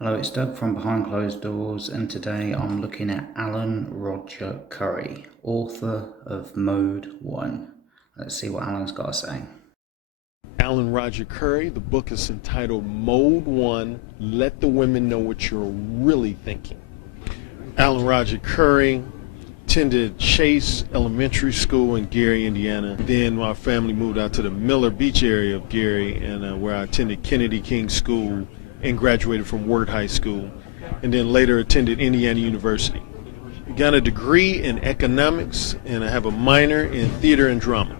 Hello, it's Doug from Behind Closed Doors, and today I'm looking at Alan Roger Currie, author of Mode 1. Let's see what Alan's got to say. Alan Roger Currie. The book is entitled Mode 1, Let the Women Know What You're Really Thinking. Alan Roger Currie attended Chase Elementary School in Gary, Indiana. Then my family moved out to the Miller Beach area of Gary, and where I attended Kennedy King School and graduated from Word High School, and then later attended Indiana University. Got a degree in economics, and I have a minor in theater and drama.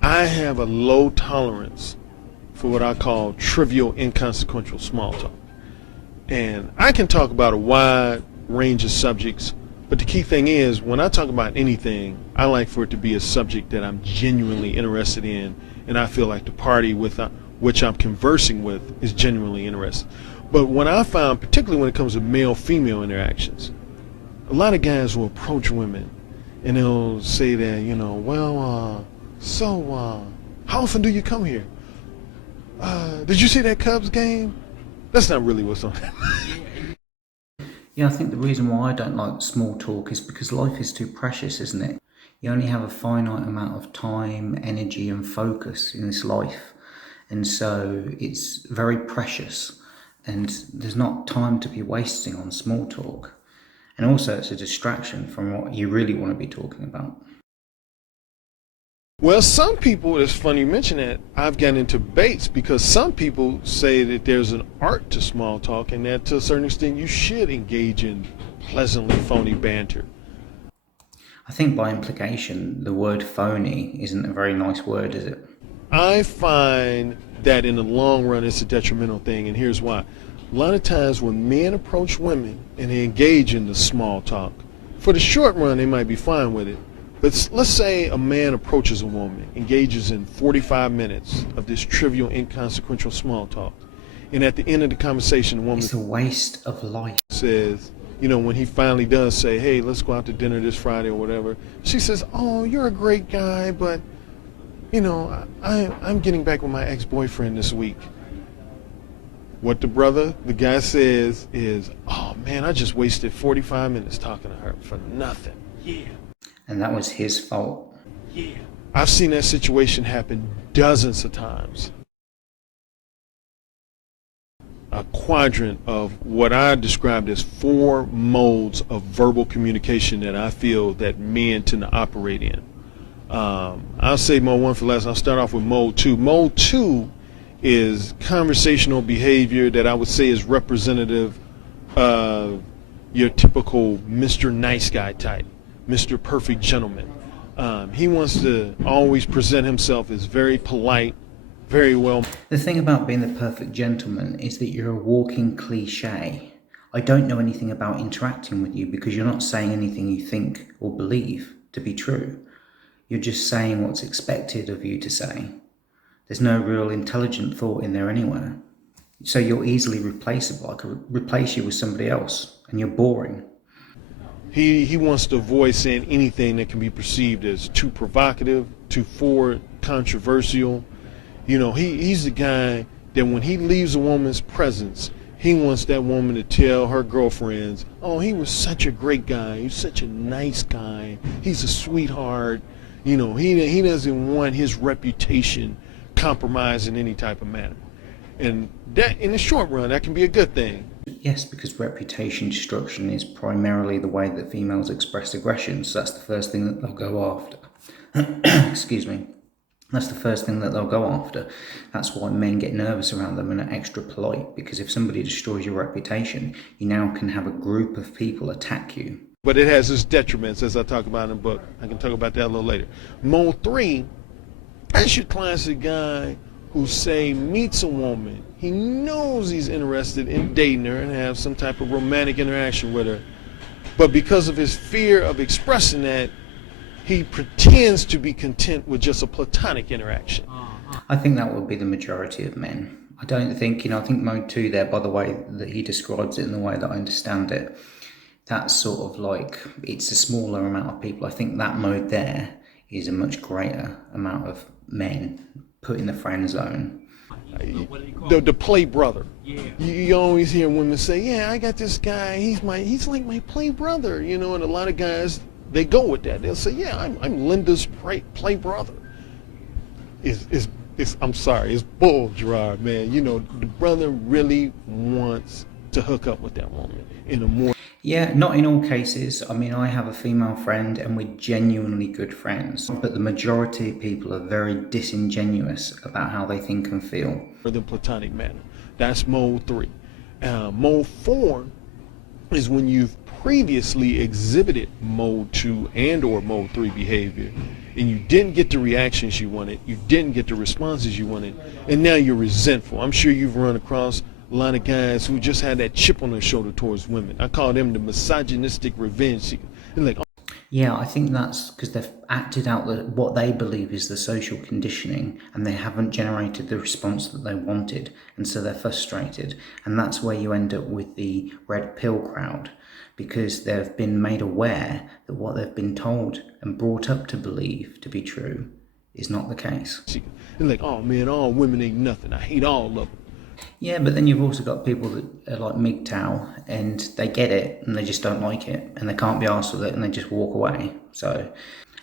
I have a low tolerance for what I call trivial, inconsequential small talk. And I can talk about a wide range of subjects, but the key thing is, when I talk about anything, I like for it to be a subject that I'm genuinely interested in, and I feel like the party with which I'm conversing with is genuinely interested. But when I found, particularly when it comes to male-female interactions, a lot of guys will approach women, and they'll say that, how often do you come here? Did you see that Cubs game? That's not really what's on. Yeah, I think the reason why I don't like small talk is because life is too precious, isn't it? You only have a finite amount of time, energy, and focus in this life. And so it's very precious, and there's not time to be wasting on small talk. And also, it's a distraction from what you really want to be talking about. Well, some people, it's funny you mention that, I've gotten into debates because some people say that there's an art to small talk and that to a certain extent you should engage in pleasantly phony banter. I think by implication, the word phony isn't a very nice word, is it? I find that in the long run it's a detrimental thing, and here's why. A lot of times when men approach women and they engage in the small talk, for the short run they might be fine with it. But let's say a man approaches a woman, engages in 45 minutes of this trivial, inconsequential small talk. And at the end of the conversation, the woman It's a waste of life. says, when he finally does say, hey, let's go out to dinner this Friday or whatever, she says, oh, you're a great guy, but, I'm getting back with my ex-boyfriend this week. What the guy says is, oh, man, I just wasted 45 minutes talking to her for nothing. Yeah. And that was his fault. Yeah. I've seen that situation happen dozens of times. A quadrant of what I described as 4 modes of verbal communication that I feel that men tend to operate in. I'll say mode 1 for last. I'll start off with mode 2. Mode 2 is conversational behavior that I would say is representative of your typical Mr. Nice Guy type. Mr. Perfect Gentleman. He wants to always present himself as very polite, very well. The thing about being the perfect gentleman is that you're a walking cliche. I don't know anything about interacting with you because you're not saying anything you think or believe to be true. You're just saying what's expected of you to say. There's no real intelligent thought in there anywhere. So you're easily replaceable. I could replace you with somebody else, and you're boring. He wants to avoid saying anything that can be perceived as too provocative, too forward, controversial. He's the guy that when he leaves a woman's presence, he wants that woman to tell her girlfriends, oh, he was such a great guy. He's such a nice guy. He's a sweetheart. He doesn't want his reputation compromised in any type of manner. And that, in the short run, that can be a good thing. Yes, because reputation destruction is primarily the way that females express aggression, so that's the first thing that they'll go after. Excuse me. That's the first thing that they'll go after. That's why men get nervous around them and are extra polite, because if somebody destroys your reputation, you now can have a group of people attack you. But it has its detriments, as I talk about in the book. I can talk about that a little later. Mode 3, that's your classic guy who, say, meets a woman. He knows he's interested in dating her and have some type of romantic interaction with her. But because of his fear of expressing that, he pretends to be content with just a platonic interaction. I think that would be the majority of men. I don't think, I think mode 2 there, by the way that he describes it and the way that I understand it, that's sort of like, it's a smaller amount of people. I think that mode there is a much greater amount of men put in the friend zone. The play brother. You always hear women say, "Yeah, I got this guy. He's like my play brother," and a lot of guys they go with that. They'll say, "Yeah, I'm Linda's play brother." I'm sorry, it's bull, Gerard, man. The brother really wants to hook up with that woman in a more. Yeah, not in all cases. I mean, I have a female friend and we're genuinely good friends, but the majority of people are very disingenuous about how they think and feel. Than platonic manner. That's mode 3. Mode 4 is when you've previously exhibited mode 2 and or mode 3 behavior, and you didn't get the reactions you wanted, you didn't get the responses you wanted, and now you're resentful. I'm sure you've run across a lot of guys who just had that chip on their shoulder towards women. I call them the misogynistic revenge seeker. They're like, yeah, I think that's because they've acted out what they believe is the social conditioning, and they haven't generated the response that they wanted, and so they're frustrated. And that's where you end up with the red pill crowd, because they've been made aware that what they've been told and brought up to believe to be true is not the case. They're like, "Oh man, all women ain't nothing. I hate all of them." Yeah, but then you've also got people that are like MGTOW and they get it and they just don't like it and they can't be arsed with it and they just walk away.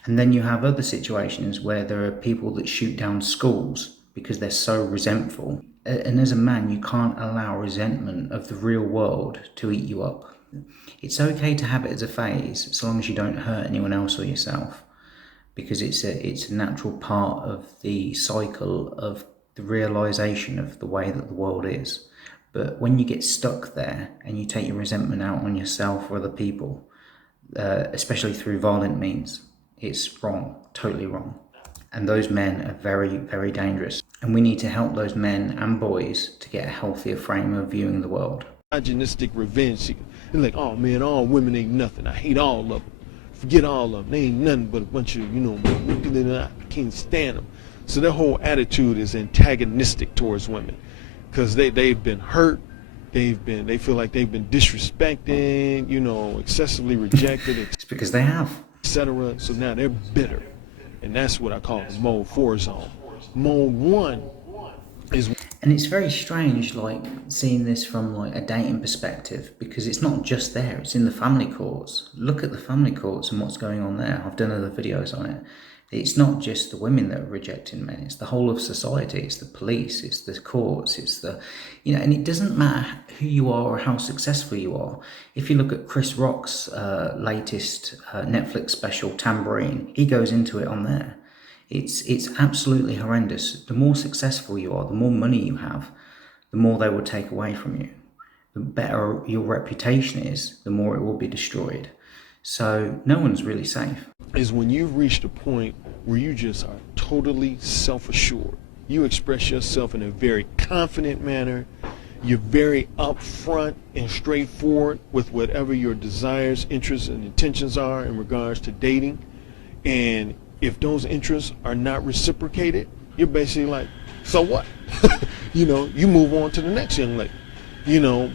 And then you have other situations where there are people that shoot down schools because they're so resentful. And as a man, you can't allow resentment of the real world to eat you up. It's okay to have it as a phase, so long as you don't hurt anyone else or yourself, because it's a natural part of the cycle of the realization of the way that the world is. But when you get stuck there and you take your resentment out on yourself or other people, especially through violent means, it's wrong, totally wrong. And those men are very, very dangerous. And we need to help those men and boys to get a healthier frame of viewing the world. Misogynistic revenge seeker. They're like, "Oh man, all women ain't nothing. I hate all of them. Forget all of them. They ain't nothing but a bunch of, I can't stand them." So their whole attitude is antagonistic towards women, because they've been hurt, they feel like they've been disrespected, excessively rejected, It's because they have. etc. So now they're bitter, and that's what I call the mode 4 zone. Mode 1 is. And it's very strange, like, seeing this from like a dating perspective, because it's not just there, it's in the family courts. Look at the family courts and what's going on there. I've done other videos on it. It's not just the women that are rejecting men, it's the whole of society, it's the police, it's the courts, and it doesn't matter who you are or how successful you are. If you look at Chris Rock's latest Netflix special, Tambourine, he goes into it on there. It's absolutely horrendous. The more successful you are, the more money you have, the more they will take away from you. The better your reputation is, the more it will be destroyed. So no one's really safe. Is when you've reached a point where you just are totally self-assured. You express yourself in a very confident manner. You're very upfront and straightforward with whatever your desires, interests, and intentions are in regards to dating. And if those interests are not reciprocated, you're basically like, so what? You move on to the next young lady.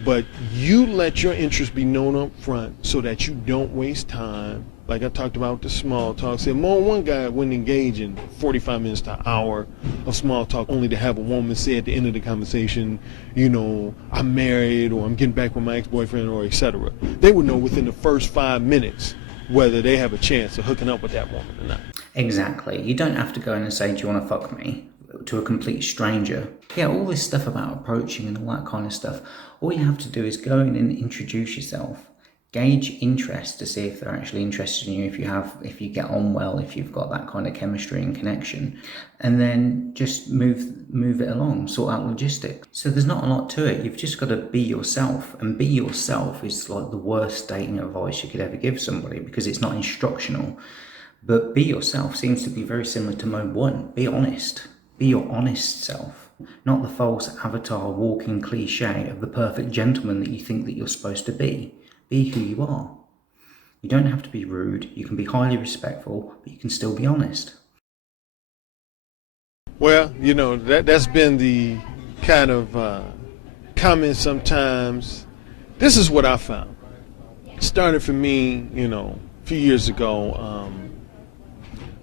But you let your interests be known up front so that you don't waste time. Like I talked about the small talk. Said more one guy wouldn't engage in 45 minutes to an hour of small talk only to have a woman say at the end of the conversation, I'm married, or I'm getting back with my ex-boyfriend, or etc. They would know within the first 5 minutes whether they have a chance of hooking up with that woman or not. Exactly. You don't have to go in and say, "Do you want to fuck me?" to a complete stranger. Yeah, all this stuff about approaching and all that kind of stuff. All you have to do is go in and introduce yourself. Gauge interest to see if they're actually interested in you, if you get on well, if you've got that kind of chemistry and connection, and then just move it along, sort out logistics. So there's not a lot to it. You've just got to be yourself, and be yourself is like the worst dating advice you could ever give somebody, because it's not instructional. But be yourself seems to be very similar to mode 1. Be honest. Be your honest self, not the false avatar walking cliche of the perfect gentleman that you think that you're supposed to be. Be who you are. You don't have to be rude, you can be highly respectful, but you can still be honest. Well, that's been the kind of comment sometimes. This is what I found. It started for me, a few years ago.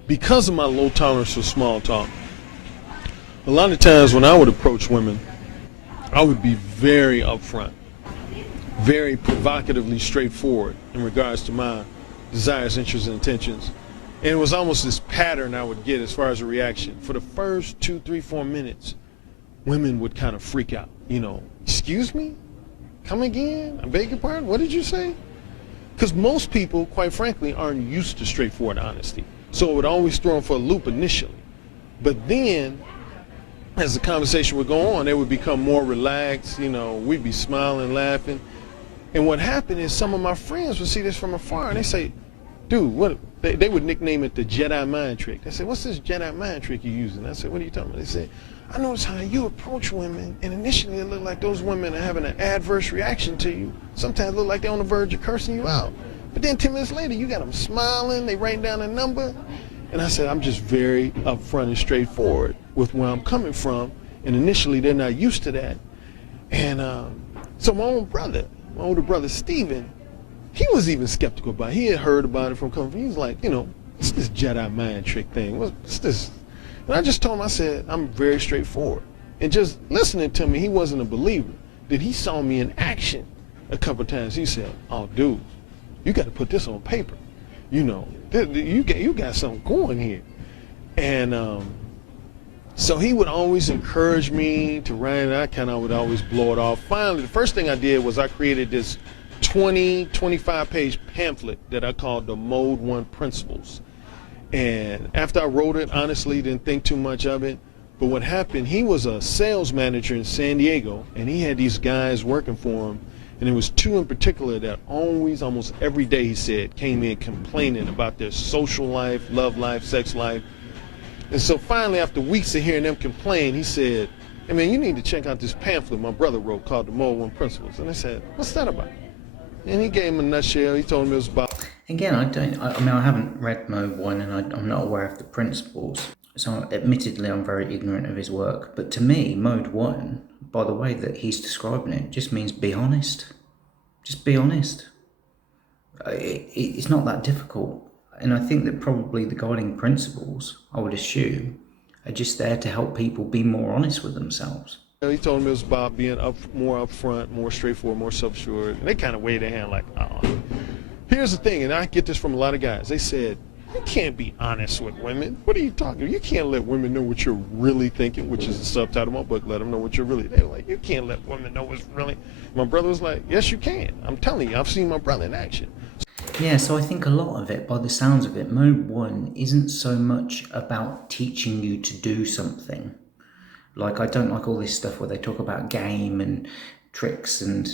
Because of my low tolerance for small talk, A lot of times when I would approach women, I would be very upfront, very provocatively straightforward in regards to my desires, interests, and intentions. And it was almost this pattern I would get as far as a reaction. For the first 2, 3, 4 minutes, women would kind of freak out. Excuse me? Come again? I beg your pardon? What did you say? Because most people, quite frankly, aren't used to straightforward honesty. So it would always throw them for a loop initially. But then, as the conversation would go on, they would become more relaxed. We'd be smiling, laughing. And what happened is some of my friends would see this from afar and they say, dude, what? They would nickname it the Jedi mind trick. They said, what's this Jedi mind trick you're using? I said, what are you talking about? They said, I notice how you approach women, and initially it looked like those women are having an adverse reaction to you. Sometimes it look like they're on the verge of cursing you out. But then 10 minutes later, you got them smiling, they writing down a number. And I said, I'm just very upfront and straightforward with where I'm coming from. And initially, they're not used to that. And so my older brother, Steven, he was even skeptical about it. He had heard about it from coming from. He was like, what's this Jedi mind trick thing? What's this? And I just told him, I said, I'm very straightforward. And just listening to me, he wasn't a believer. Then he saw me in action a couple times. He said, oh, dude, you got to put this on paper. You got something going here. And so he would always encourage me to write it. I kind of would always blow it off. Finally, the first thing I did was I created this 25-page pamphlet that I called the Mode 1 Principles. And after I wrote it, honestly, didn't think too much of it. But what happened, he was a sales manager in San Diego, and he had these guys working for him. And there was 2 in particular that almost every day, he said, came in complaining about their social life, love life, sex life. And so finally, after weeks of hearing them complain, he said, hey man, you need to check out this pamphlet my brother wrote called the Mode 1 Principles. And I said, what's that about? And he gave him a nutshell. He told me it was about... Again, I haven't read Mode 1 and I'm not aware of the principles. So admittedly, I'm very ignorant of his work. But to me, Mode 1, by the way that he's describing it, just means be honest. Just be honest. It's not that difficult. And I think that probably the guiding principles, I would assume, are just there to help people be more honest with themselves. He told me it was about being more upfront, more straightforward, more self-assured. And they kind of waved their hand like, oh. Here's the thing, and I get this from a lot of guys. They said, you can't be honest with women. What are you talking about? You can't let women know what you're really thinking, which is the subtitle of my book, Let Them Know What You're Really. They were like, you can't let women know what's really... My brother was like, yes, you can. I'm telling you, I've seen my brother in action. Yeah, so I think a lot of it, by the sounds of it, Mode 1 isn't so much about teaching you to do something. Like, I don't like all this stuff where they talk about game and tricks and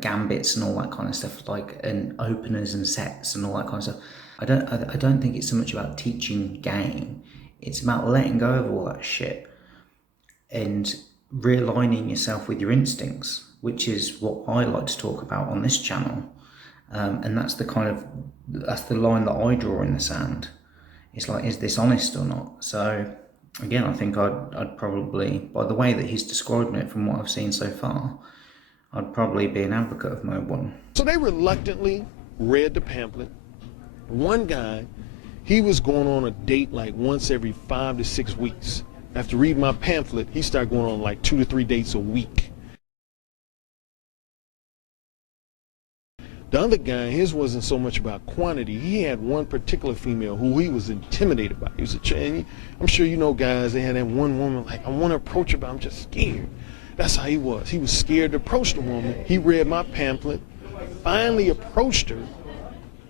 gambits and all that kind of stuff, like, and openers and sets and all that kind of stuff. I don't think it's so much about teaching game. It's about letting go of all that shit and realigning yourself with your instincts, which is what I like to talk about on this channel. And that's the line that I draw in the sand. It's like, is this honest or not? So again, I think I'd probably, by the way that he's describing it from what I've seen so far, I'd probably be an advocate of Mode 1. So they reluctantly read the pamphlet. One guy, he was going on a date like once every 5 to 6 weeks. After reading my pamphlet, he started going on like 2 to 3 dates a week. The other guy, his wasn't so much about quantity. He had one particular female who he was intimidated by. He was I'm sure you know guys, they had that one woman, like, I want to approach her, but I'm just scared. That's how he was. He was scared to approach the woman. He read my pamphlet, finally approached her.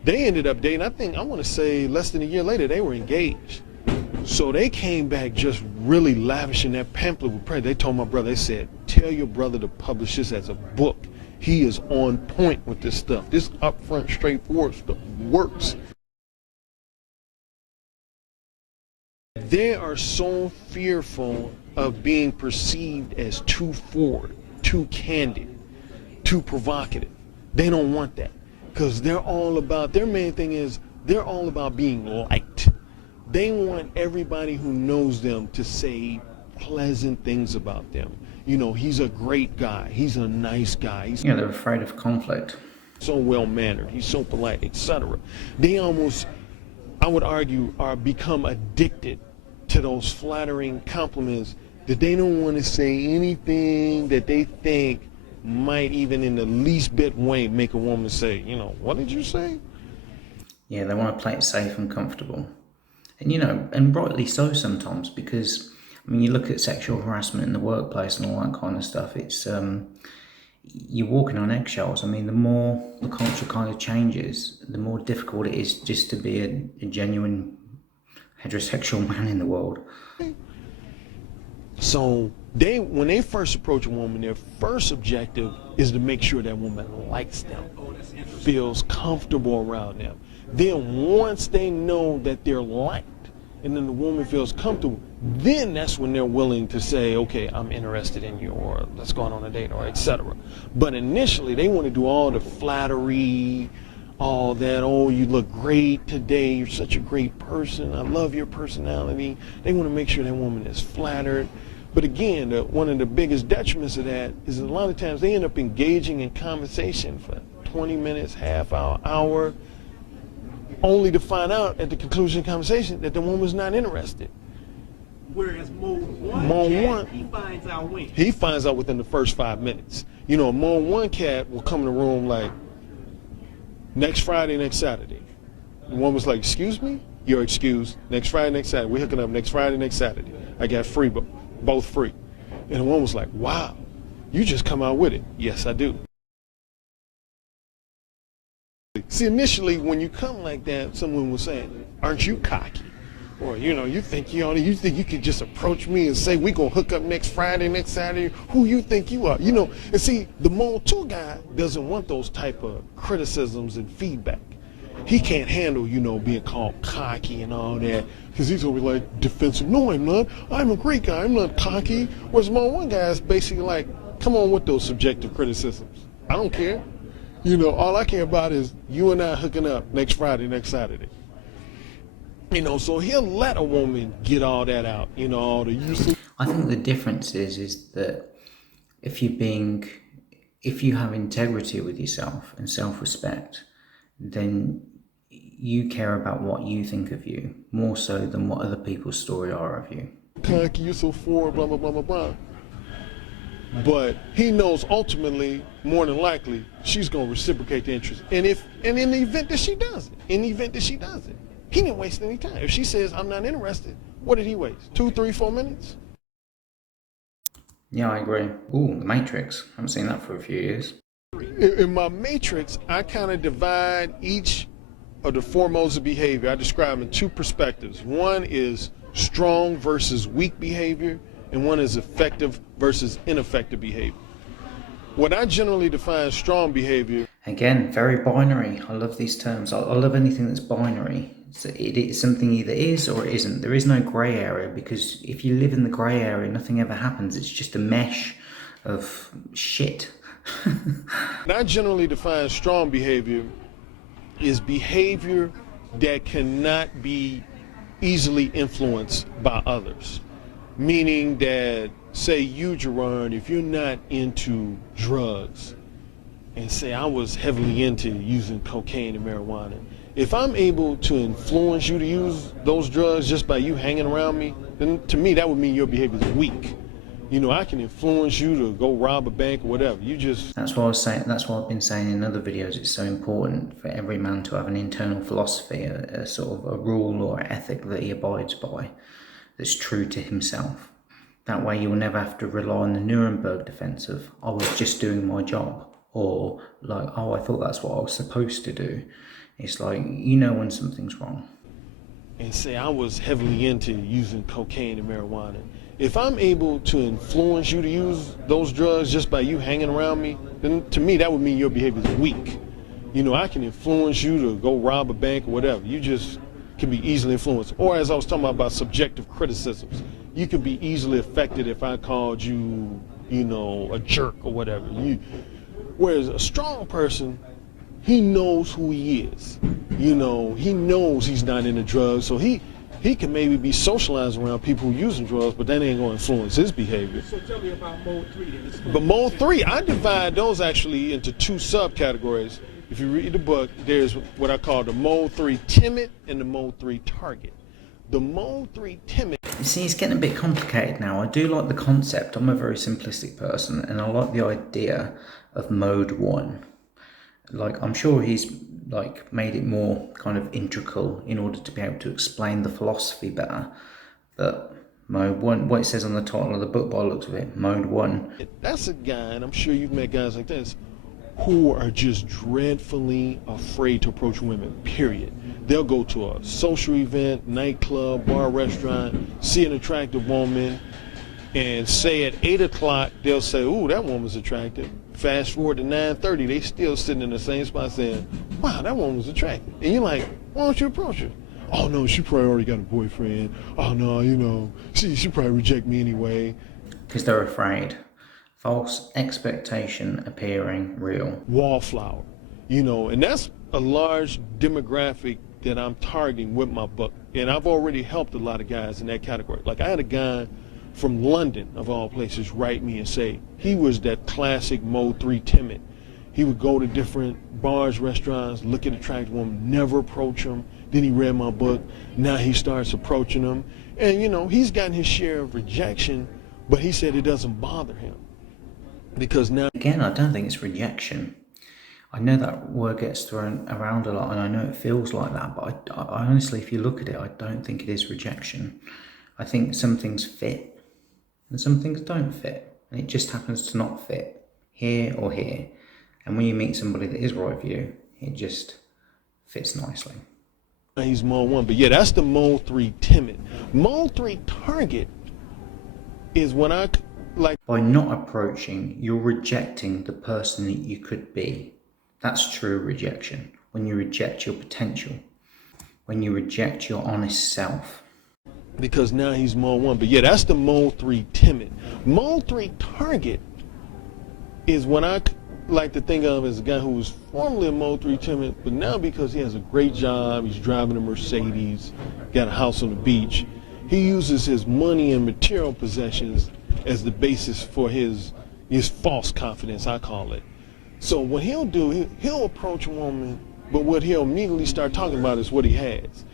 They ended up dating. I want to say less than a year later, they were engaged. So they came back just really lavishing that pamphlet with praise. They told my brother, they said, tell your brother to publish this as a book. He is on point with this stuff. This upfront, straightforward stuff works. They are so fearful of being perceived as too forward, too candid, too provocative. They don't want that because they're all about, their main thing is they're all about being liked. They want everybody who knows them to say pleasant things about them. You know, he's a great guy. He's a nice guy. They're afraid of conflict. So well-mannered. He's so polite, etc. They almost, I would argue, are become addicted to those flattering compliments that they don't want to say anything that they think might even in the least bit way make a woman say, you know, what did you say? Yeah, they want to play it safe and comfortable. And, and rightly so sometimes, because, I mean, you look at sexual harassment in the workplace and all that kind of stuff, it's, you're walking on eggshells. I mean, the more the culture kind of changes, the more difficult it is just to be a genuine heterosexual man in the world. So when they first approach a woman, their first objective is to make sure that woman likes them, feels comfortable around them. Then once they know that they're liked, and then the woman feels comfortable, then that's when they're willing to say, okay, I'm interested in you, or let's go on a date, or etc. But initially, they want to do all the flattery, all that, oh, you look great today, you're such a great person, I love your personality. They want to make sure that woman is flattered. But again, one of the biggest detriments of that is a lot of times they end up engaging in conversation for 20 minutes, half hour, only to find out at the conclusion of the conversation that the woman's not interested. Whereas mode one, he finds out when? He finds out within the first 5 minutes. You know, a mode one cat will come in the room like, next Friday, next Saturday. The woman's like, excuse me? You're excused. Next Friday, next Saturday. We're hooking up next Friday, next Saturday. I got free, both free. And the woman was like, wow, you just come out with it. Yes, I do. See, initially, when you come like that, someone will say, aren't you cocky? Or, you think you could just approach me and say, we gonna hook up next Friday, next Saturday. Who you think you are? And see, the mode 2 guy doesn't want those type of criticisms and feedback. He can't handle, being called cocky and all that, because he's gonna be like defensive. No, I'm not. I'm a great guy. I'm not cocky. Whereas mode 1 guy is basically like, come on with those subjective criticisms. I don't care. All I care about is you and I hooking up next Friday, next Saturday. So he'll let a woman get all that out, all the useless. I think the difference is that if you have integrity with yourself and self-respect, then you care about what you think of you more so than what other people's story are of you. Cocky, you're so forward, blah, blah, blah, blah, blah. But he knows ultimately, more than likely, she's going to reciprocate the interest. And in the event that she doesn't, he didn't waste any time. If she says, I'm not interested, what did he waste? 2, 3, 4 minutes? Yeah, I agree. Ooh, The Matrix. I haven't seen that for a few years. In my matrix, I kind of divide each of the 4 modes of behavior. I describe them in 2 perspectives. One is strong versus weak behavior, and one is effective versus ineffective behavior. What I generally define as strong behavior. Again, very binary. I love these terms. I love anything that's binary. It is something either is or it isn't. There is no grey area, because if you live in the grey area, nothing ever happens. It's just a mesh of shit. What I generally define as strong behavior is behavior that cannot be easily influenced by others. Meaning that, say you, Gerard, if you're not into drugs, and say I was heavily into using cocaine and marijuana, if I'm able to influence you to use those drugs just by you hanging around me, then to me that would mean your behavior is weak. I can influence you to go rob a bank or whatever. That's what I was saying. That's what I've been saying in other videos. It's so important for every man to have an internal philosophy, a sort of a rule or ethic that he abides by, that's true to himself. That way you'll never have to rely on the Nuremberg defense of, I was just doing my job, or like, oh, I thought that's what I was supposed to do. It's like, when something's wrong. And say I was heavily into using cocaine and marijuana. If I'm able to influence you to use those drugs just by you hanging around me, then to me that would mean your behavior is weak. I can influence you to go rob a bank or whatever. You just can be easily influenced. Or as I was talking about subjective criticisms, you can be easily affected if I called you, a jerk or whatever. Whereas a strong person, he knows who he is. He knows he's not into drugs, so he can maybe be socialized around people who are using drugs, but that ain't going to influence his behavior. So tell me about mode 3 then. But mode 3, I divide those actually into 2 subcategories. If you read the book, there's what I call the mode 3 timid and the mode 3 target. The mode 3 timid You see, it's getting a bit complicated now. I do like the concept. I'm a very simplistic person, and I like the idea of mode 1. Like, I'm sure he's like made it more kind of integral in order to be able to explain the philosophy better. But mode 1, what it says on the title of the book by the looks of it, mode 1. That's a guy, and I'm sure you've met guys like this, who are just dreadfully afraid to approach women, period. They'll go to a social event, nightclub, bar, restaurant, see an attractive woman, and say at 8 o'clock, they'll say, ooh, that woman's attractive. Fast forward to 9:30, they still sitting in the same spot saying, wow, that woman was attractive. And you're like, why don't you approach her? Oh, no, she probably already got a boyfriend. Oh, no, she probably reject me anyway. Because they're afraid. False expectation appearing real. Wallflower, and that's a large demographic that I'm targeting with my book. And I've already helped a lot of guys in that category. Like, I had a guy from London, of all places, write me and say he was that classic mode 3 timid. He would go to different bars, restaurants, look at attractive women, never approach them. Then he read my book. Now he starts approaching them. And, he's gotten his share of rejection, but he said it doesn't bother him. Because now, again, I don't think it's rejection. I know that word gets thrown around a lot, and I know it feels like that, but I honestly, if you look at it, I don't think it is rejection. I think some things fit and some things don't fit, and it just happens to not fit here or here. And when you meet somebody that is right for you, it just fits nicely. he's mode 1, but yeah, that's the mode 3 timid. Mode 3 target is when I like. By not approaching, you're rejecting the person that you could be. That's true rejection. When you reject your potential, when you reject your honest self. Because now he's mode 1, but yeah, that's the mode 3 timid. Mode 3 target is when I like to think of as a guy who was formerly a mode 3 timid, but now because he has a great job, he's driving a Mercedes, got a house on the beach, he uses his money and material possessions as the basis for his false confidence, I call it. So what he'll do, he'll approach a woman, but what he'll immediately start talking about is what he has.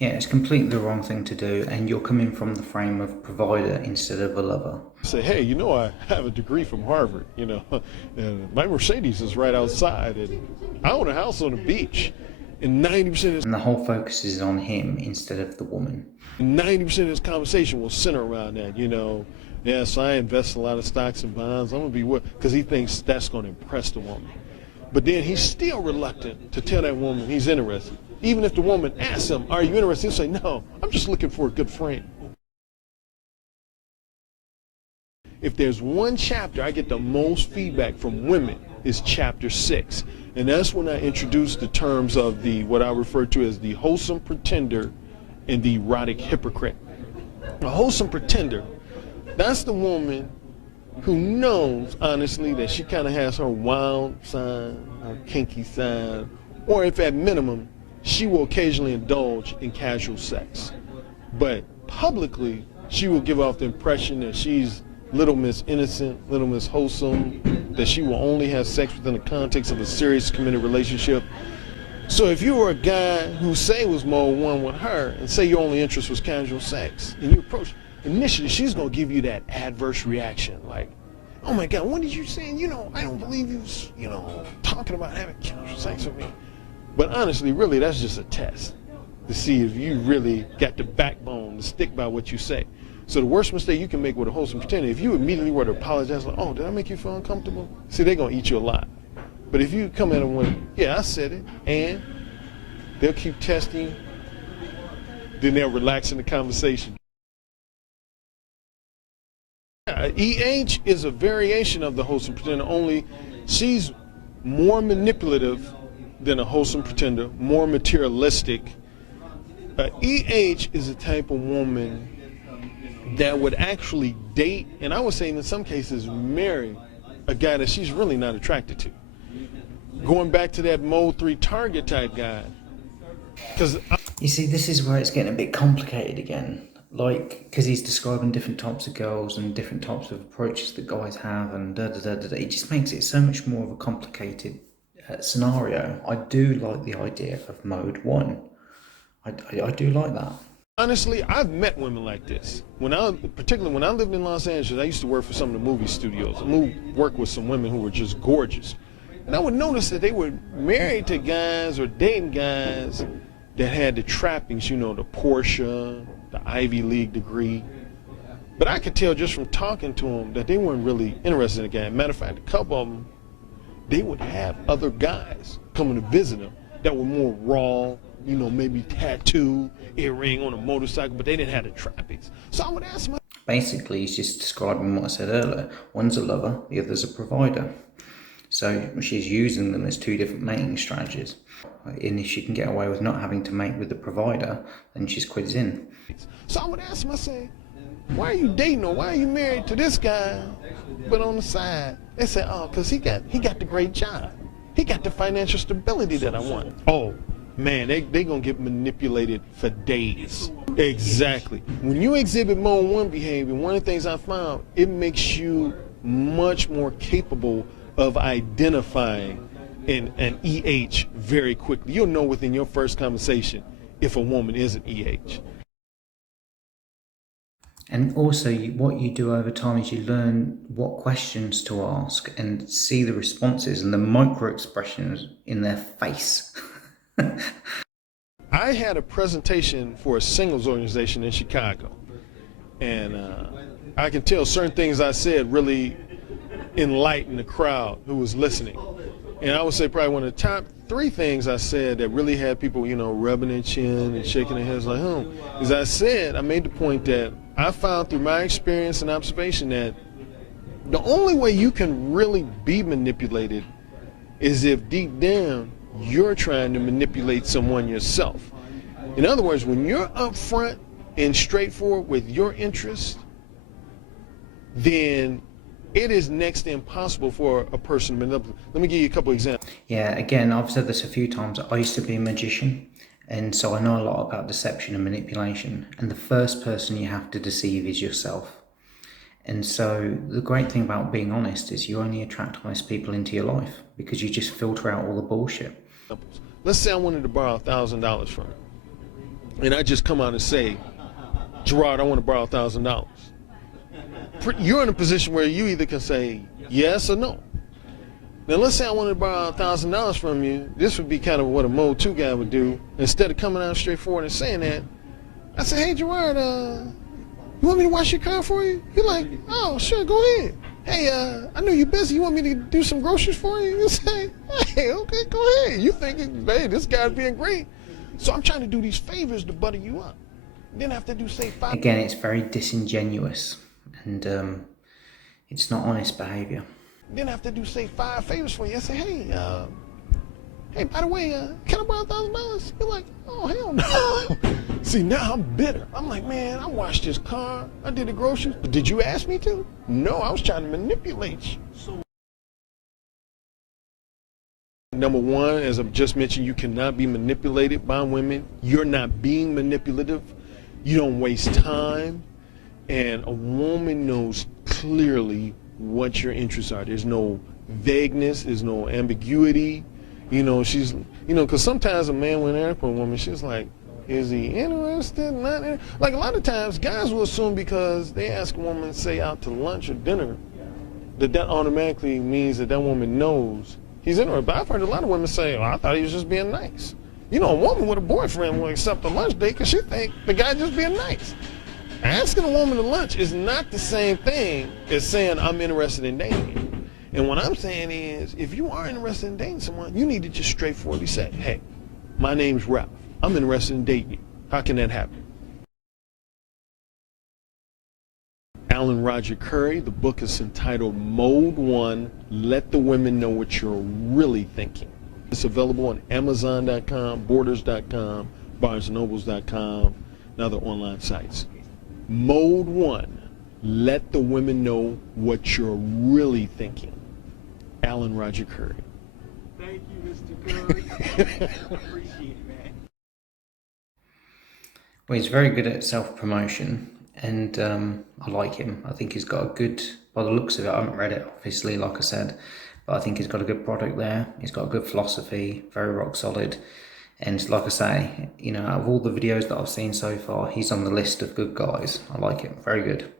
Yeah, it's completely the wrong thing to do, and you're coming from the frame of provider instead of a lover. Say, hey, I have a degree from Harvard, and my Mercedes is right outside, and I own a house on the beach, and 90% of And the whole focus is on him instead of the woman. 90% of this conversation will center around that, Yes, I invest in a lot of stocks and bonds. I'm gonna be because he thinks that's gonna impress the woman. But then he's still reluctant to tell that woman he's interested. Even if the woman asks him, are you interested? He'll say, no, I'm just looking for a good friend. If there's one chapter I get the most feedback from women, is chapter 6. And that's when I introduce the terms of what I refer to as the wholesome pretender and the erotic hypocrite. A wholesome pretender, that's the woman who knows, honestly, that she kind of has her wild side, her kinky side, or if at minimum, she will occasionally indulge in casual sex. But publicly, she will give off the impression that she's Little Miss Innocent, Little Miss Wholesome, that she will only have sex within the context of a serious committed relationship. So if you were a guy who say was mode 1 with her, and say your only interest was casual sex, and you approach, initially she's going to give you that adverse reaction, like, oh my God, what did you say? I don't believe you, talking about having casual sex with me. But honestly, really, that's just a test to see if you really got the backbone to stick by what you say. So the worst mistake you can make with a wholesome pretender, if you immediately were to apologize, like, oh, did I make you feel uncomfortable? See, they're going to eat you alive. But if you come at them with, yeah, I said it, and they'll keep testing, then they'll relax in the conversation. EH is a variation of the wholesome pretender, only she's more manipulative than a wholesome pretender, more materialistic. EH is a type of woman that would actually date, and I would say in some cases marry, a guy that she's really not attracted to. Going back to that mode 3 target type guy, because you see, this is where it's getting a bit complicated again. Like, because he's describing different types of girls and different types of approaches that guys have, and it just makes it so much more of a complicated scenario. I do like the idea of mode 1. I do like that. Honestly, I've met women like this. Particularly when I lived in Los Angeles, I used to work for some of the movie studios. Work with some women who were just gorgeous. And I would notice that they were married to guys or dating guys that had the trappings, you know, the Porsche, the Ivy League degree. But I could tell just from talking to them that they weren't really interested in the guy. Matter of fact, a couple of them, they would have other guys coming to visit them that were more raw, you know, maybe tattoo, earring on a motorcycle, but they didn't have the trappings. So I would ask myself. Basically, he's just describing what I said earlier. One's a lover, the other's a provider. So she's using them as two different mating strategies. And if she can get away with not having to mate with the provider, then she's quids in. So I would ask myself, why are you dating or why are you married to this guy? But on the side, they say, oh, because he got the great job. He got the financial stability that I want. Oh, man, they going to get manipulated for days. Exactly. When you exhibit mode 1 behavior, one of the things I found, it makes you much more capable of identifying an EH very quickly. You'll know within your first conversation if a woman is an EH. And also, what you do over time is you learn what questions to ask and see the responses and the micro expressions in their face. I had a presentation for a singles organization in Chicago, and I can tell certain things I said really enlightened the crowd who was listening. And I would say probably one of the top 3 things I said that really had people, you know, rubbing their chin and shaking their heads like, is I made the point that I found through my experience and observation that the only way you can really be manipulated is if deep down you're trying to manipulate someone yourself. In other words, when you're upfront and straightforward with your interest, then it is next to impossible for a person to manipulate. Let me give you a couple examples. Yeah, again, I've said this a few times. I used to be a magician, and so I know a lot about deception and manipulation. And the first person you have to deceive is yourself. And so the great thing about being honest is you only attract honest people into your life because you just filter out all the bullshit. Let's say I wanted to borrow $1,000 from you, and I just come out and say, Gerard, I want to borrow $1,000. You're in a position where you either can say yes or no. Now let's say I wanted to borrow $1,000 from you. This would be kind of what a mode 2 guy would do. Instead of coming out straightforward and saying that, I say, hey Gerard, you want me to wash your car for you? You're like, oh sure, go ahead. Hey, I know you're busy. You want me to do some groceries for you? You say, hey, okay, go ahead. You thinking, hey, this guy's being great. So I'm trying to do these favors to butter you up. Then I have to do say 5. Again, it's very disingenuous and it's not honest behavior. Then I have to do say 5 favors for you. I say, hey, by the way, can I borrow $1,000? You're like, oh hell no. See, now I'm bitter. I'm like, man, I washed this car, I did the groceries, but did you ask me to? No, I was trying to manipulate you. Number 1, as I've just mentioned, you cannot be manipulated by women. You're not being manipulative. You don't waste time. And a woman knows clearly what your interests are. There's no vagueness, there's no ambiguity. You know, because sometimes a man will interact with a woman, she's like, is he interested? Not interested? Like a lot of times, guys will assume because they ask a woman, say, out to lunch or dinner, that automatically means that woman knows he's interested. But I've heard a lot of women say, oh, I thought he was just being nice. You know, a woman with a boyfriend will accept a lunch date because she think the guy just being nice. Asking a woman to lunch is not the same thing as saying I'm interested in dating you. And what I'm saying is, if you are interested in dating someone, you need to just straightforwardly say, hey, my name's Ralph. I'm interested in dating you. How can that happen? Alan Roger Currie. The book is entitled Mode 1, Let the Women Know What You're Really Thinking. It's available on Amazon.com, Borders.com, BarnesandNobles.com, and other online sites. Mode 1, let the women know what you're really thinking. Alan Roger Currie. Thank you, Mr. Currie. Appreciate it, man. Well, he's very good at self-promotion, and I like him. I think he's got a good, by the looks of it, I haven't read it, obviously, like I said, but I think he's got a good product there. He's got a good philosophy, very rock solid, And like I say, you know, out of all the videos that I've seen so far, he's on the list of good guys. I like it. Very good.